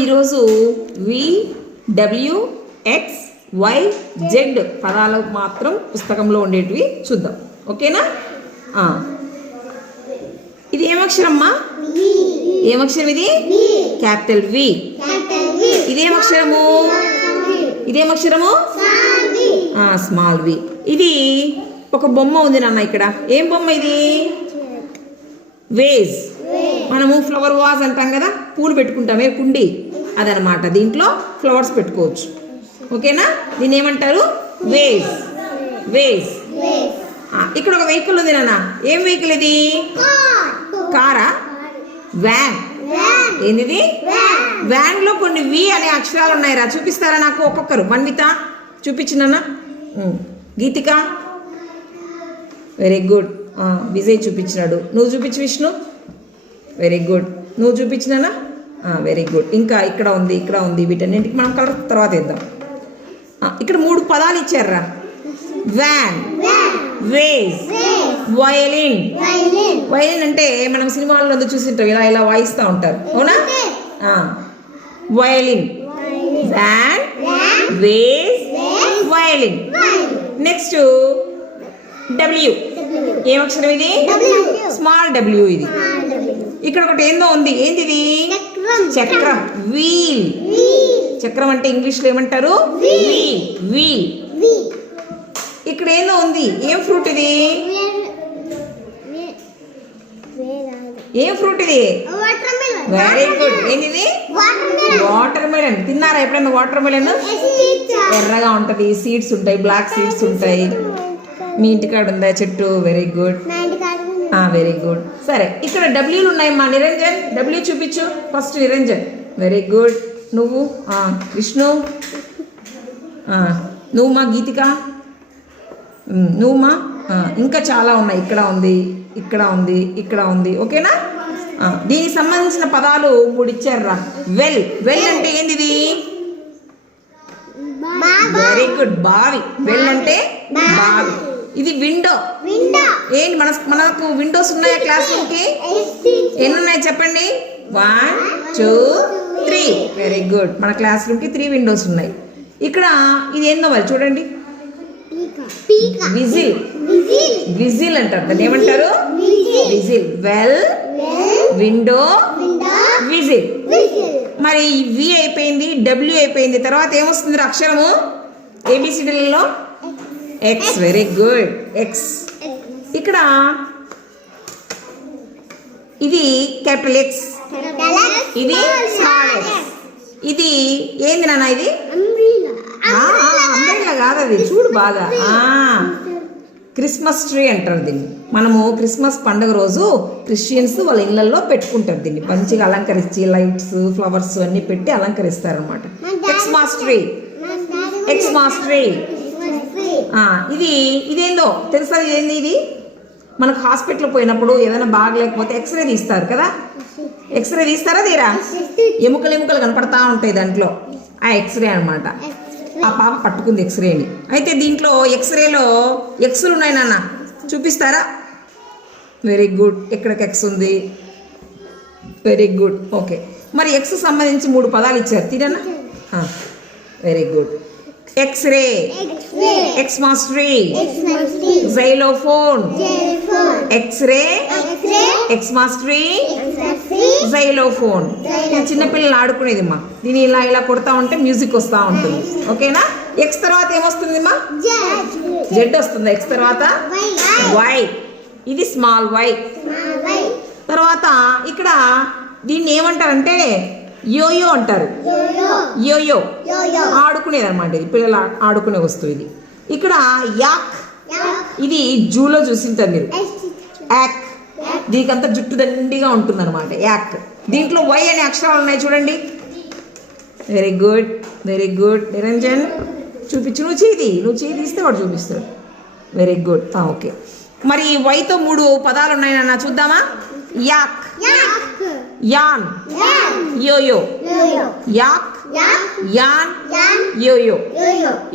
ఈరోజు VWXYZ పదాలు మాత్రం పుస్తకంలో ఉండేటివి చూద్దాం. ఓకేనా? ఇది ఏమక్షరమ్మా? ఏమక్షరం ఇది? Capital V. ఇదేమక్షరము? ఇదేమక్షరము? Small V. ఇది ఒక బొమ్మ ఉంది నాన్న ఇక్కడ. ఏం బొమ్మ ఇది? వేజ్. మనము ఫ్లవర్ వాజ్ అంటాం కదా, పూలు పెట్టుకుంటామే, కుండి, అదనమాట. దీంట్లో ఫ్లవర్స్ పెట్టుకోవచ్చు. ఓకేనా? దీన్ని ఏమంటారు? వేజ్. వేజ్. ఇక్కడ ఒక వెహికల్ ఉంది నాన్న. ఏం వెహికల్ ఇది? కారా? వ్యాన్. ఏంది? వ్యాన్ లో కొన్ని వి అనే అక్షరాలు ఉన్నాయిరా. చూపిస్తారా నాకు ఒక్కొక్కరు? మన్విత చూపించినా? గీతిక వెరీ గుడ్. విజయ్ చూపించినాడు. నువ్వు చూపించు విష్ణు. Very good. నువ్వు చూపించినానా? Very good. ఇంకా ఇక్కడ ఉంది, ఇక్కడ ఉంది. వీటన్నింటికి మనం కలర్ తర్వాత ఇద్దాం. ఇక్కడ 3 పదాలు ఇచ్చారా. Van, vase, violin. వయలిన్ అంటే మనం సినిమాల్లో చూసింటాం, ఇలా ఇలా వాయిస్తూ ఉంటారు. అవునా? Violin, van, vase, violin. Next W. ఏమక్షరం ఇది? Small W. ఇది ఇక్కడ ఒకటి ఏందో ఉంది. ఏంది ఇది? చక్రం. వీల్. చక్రం అంటే ఇంగ్లీష్లో ఏమంటారు? వీల్. వీల్. ఇక్కడ ఏందో ఉంది. ఏం ఫ్రూట్ ఇది? ఏం ఫ్రూట్ ఇది? Very good. ఏంది? Watermelon. తిన్నారా ఎప్పుడైనా వాటర్ మెలన్? ఎర్రగా ఉంటుంది, సీడ్స్ ఉంటాయి, బ్లాక్ సీడ్స్ ఉంటాయి. మీ ఇంటికాడ ఉందా చెట్టు? Very good. Very good. సరే, ఇక్కడ డబ్ల్యూలు ఉన్నాయమ్మా. నిరంజన్ డబ్ల్యూ చూపించు ఫస్ట్. Niranjan very good. నువ్వు విష్ణు, నువ్వు మా గీతిక, నువ్వు మా ఇంకా చాలా ఉన్నాయి. ఇక్కడ ఉంది, ఇక్కడ ఉంది, ఇక్కడ ఉంది. ఓకేనా? దీనికి సంబంధించిన పదాలు 3 ఇచ్చారా. వెల్. వెల్ అంటే ఏంది? Very good. బావి. వెల్ అంటే బావి. ఇది విండో. ఏంటి మనకు విండోస్ ఉన్నాయా క్లాస్ రూమ్కి? ఎన్ని ఉన్నాయి చెప్పండి? 1 2 3. Very good. మన క్లాస్ రూమ్కి 3 విండోస్ ఉన్నాయి. ఇక్కడ ఇది ఏందో వాళ్ళు చూడండి. విజిల్. విజిల్ అంటారు. దాన్ని ఏమంటారు? విజిల్. Well, window, whistle. మరి వి అయిపోయింది, డబ్ల్యూ అయిపోయింది. తర్వాత ఏమొస్తుంది అక్షరము ఏబిసిడీలలో? ఎక్స్. Very good. ఎక్స్. ఇక్కడ ఇది క్యాపిటల్ ఎక్స్, ఇది స్మాల్ ఎక్స్. ఇది ఏంది నాన్న? ఇది అంబ్రెల్లా కాదు, అది చూడు బాగా. క్రిస్మస్ ట్రీ అంటారు దీన్ని. మనము క్రిస్మస్ పండుగ రోజు క్రిస్టియన్స్ వాళ్ళ ఇళ్ళల్లో పెట్టుకుంటారు. దీన్ని మంచిగా అలంకరించి లైట్స్, ఫ్లవర్స్ అన్ని పెట్టి అలంకరిస్తారు అనమాట. Xmas tree. Xmas tree. ఇదేందో తెలుసా? ఇదేంది? ఇది మనకు హాస్పిటల్ పోయినప్పుడు ఏదైనా బాగలేకపోతే ఎక్స్రే తీస్తారు కదా. ఎక్స్రే తీస్తారా? తీరా? ఎముకలు ఎముకలు కనపడతా ఉంటాయి దాంట్లో. ఆ ఎక్స్రే అనమాట. ఆ పాప పట్టుకుంది ఎక్స్రేని. అయితే దీంట్లో ఎక్స్రేలో ఎక్స్లు ఉన్నాయి నాన్న. చూపిస్తారా? Very good. ఎక్కడికి ఎక్స్ ఉంది? Very good. ఓకే. మరి ఎక్స్ సంబంధించి 3 పదాలు ఇచ్చారు. తీరన్నా? Very good. X-ray, Xmas tree, xylophone. X-ray, Xmas tree, xylophone. చిన్నపిల్లలు ఆడుకునేది అమ్మా. దీన్ని ఇలా ఇలా కొడతా ఉంటే మ్యూజిక్ వస్తూ ఉంటుంది. ఓకేనా? ఎక్స్ తర్వాత ఏమొస్తుంది అమ్మా? జెడ్ వస్తుంది. ఎక్స్ తర్వాత వై. ఇది స్మాల్ వై. తర్వాత ఇక్కడ దీన్ని ఏమంటారంటే యోయో అంటారు. యోయో ఆడుకునేది అనమాట. ఇది పిల్లలు ఆడుకునే వస్తువు. ఇది ఇక్కడ యాక్. ఇది జూలో చూసింటారు మీరు. యాక్. దీనికంతా జుట్టు దండిగా ఉంటుంది అనమాట. యాక్. దీంట్లో వై అనే అక్షరాలు ఉన్నాయి చూడండి. Very good. Very good. Niranjan చూపించు. నువ్వు చేయి తీస్తే వాడు చూపిస్తాడు. Very good. ఓకే. మరి వైతో 3 పదాలు ఉన్నాయి నాన్న. చూద్దామా? Yak, yarn, yoyo. Yak, yarn, yoyo.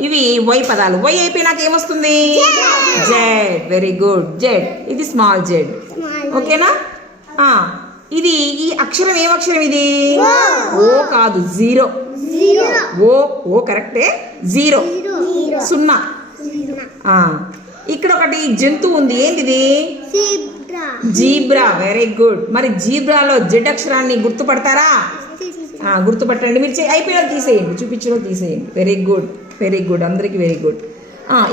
ఇవి వై పదాలు. వై అయిపోయినాక ఏమొస్తుంది? జెడ్. Very good. జెడ్. ఇది స్మాల్ జెడ్. ఓకేనా? ఇది ఈ అక్షరం ఏం అక్షరం ఇది? ఓ కాదు, జీరో. ఓ ఓ కరెక్టే, జీరో, సున్నా. ఇక్కడ ఒకటి జంతువు ఉంది, ఏంటిది? జీబ్రా. Very good. మరి జీబ్రాలో జెడ్ అక్షరాన్ని గుర్తుపడతారా? గుర్తుపట్టండి. మీరు అయిపోయినా తీసేయండి, చూపించడం తీసేయండి. వెరీ గుడ్, వెరీ గుడ్, అందరికి వెరీ గుడ్.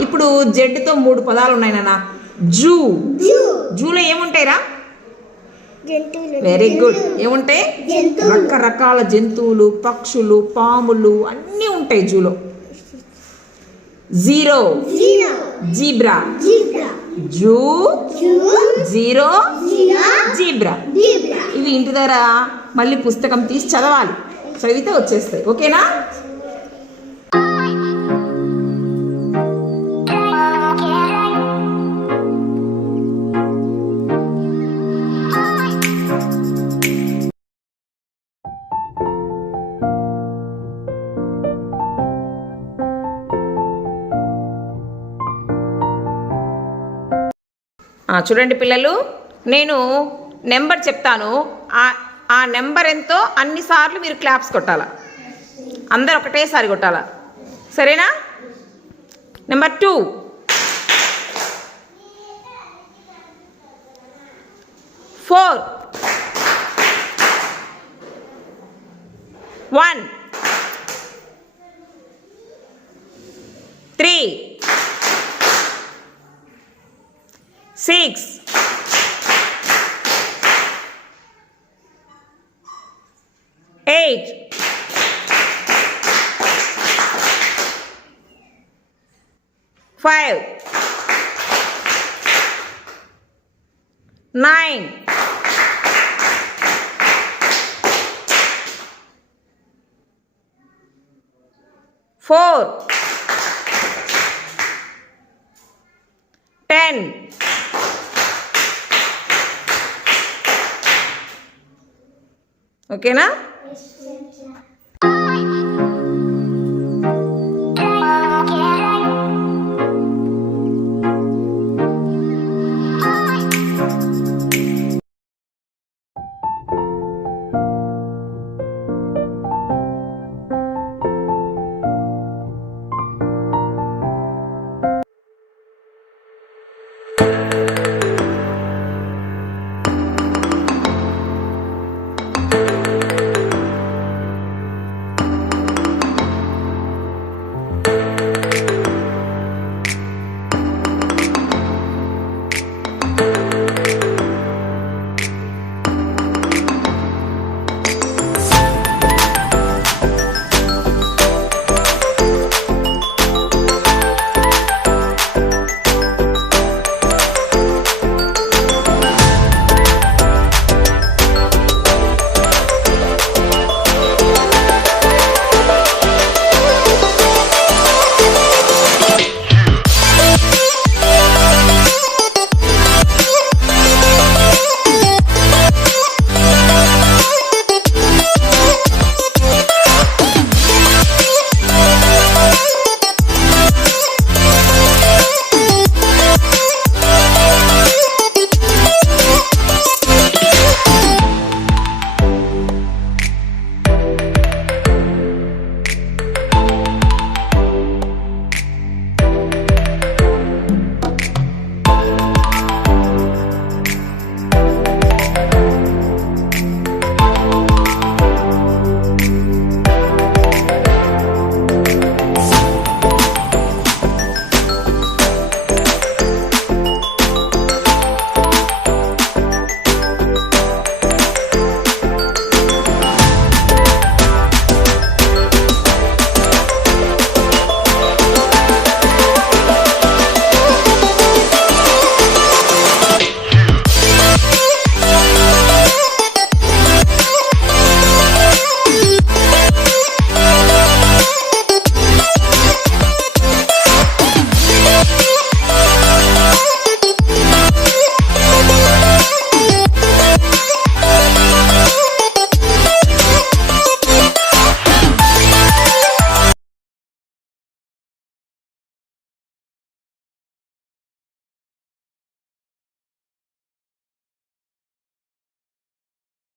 ఇప్పుడు జెడ్తో 3 పదాలు ఉన్నాయి నాన్న. జూ. జూలో ఏముంటాయిరా? Very good. ఏముంటాయి? రకరకాల జంతువులు, పక్షులు, పాములు అన్నీ ఉంటాయి జూలో. Zero, zebra. Zoo, zero, zebra. ఇవి ఇంటి దగ్గర మళ్ళీ పుస్తకం తీసి చదవాలి, చదివితే వచ్చేస్తాయి. ఓకేనా? చూడండి పిల్లలు, నేను నెంబర్ చెప్తాను. ఆ నెంబర్ ఎంతో అన్నిసార్లు మీరు క్లాప్స్ కొట్టాలా. అందరు ఒకటేసారి కొట్టాలా, సరేనా? నెంబర్ 2, 4, 1, 3, 6, 8, 5, 9, 4, 10. ఓకేనా?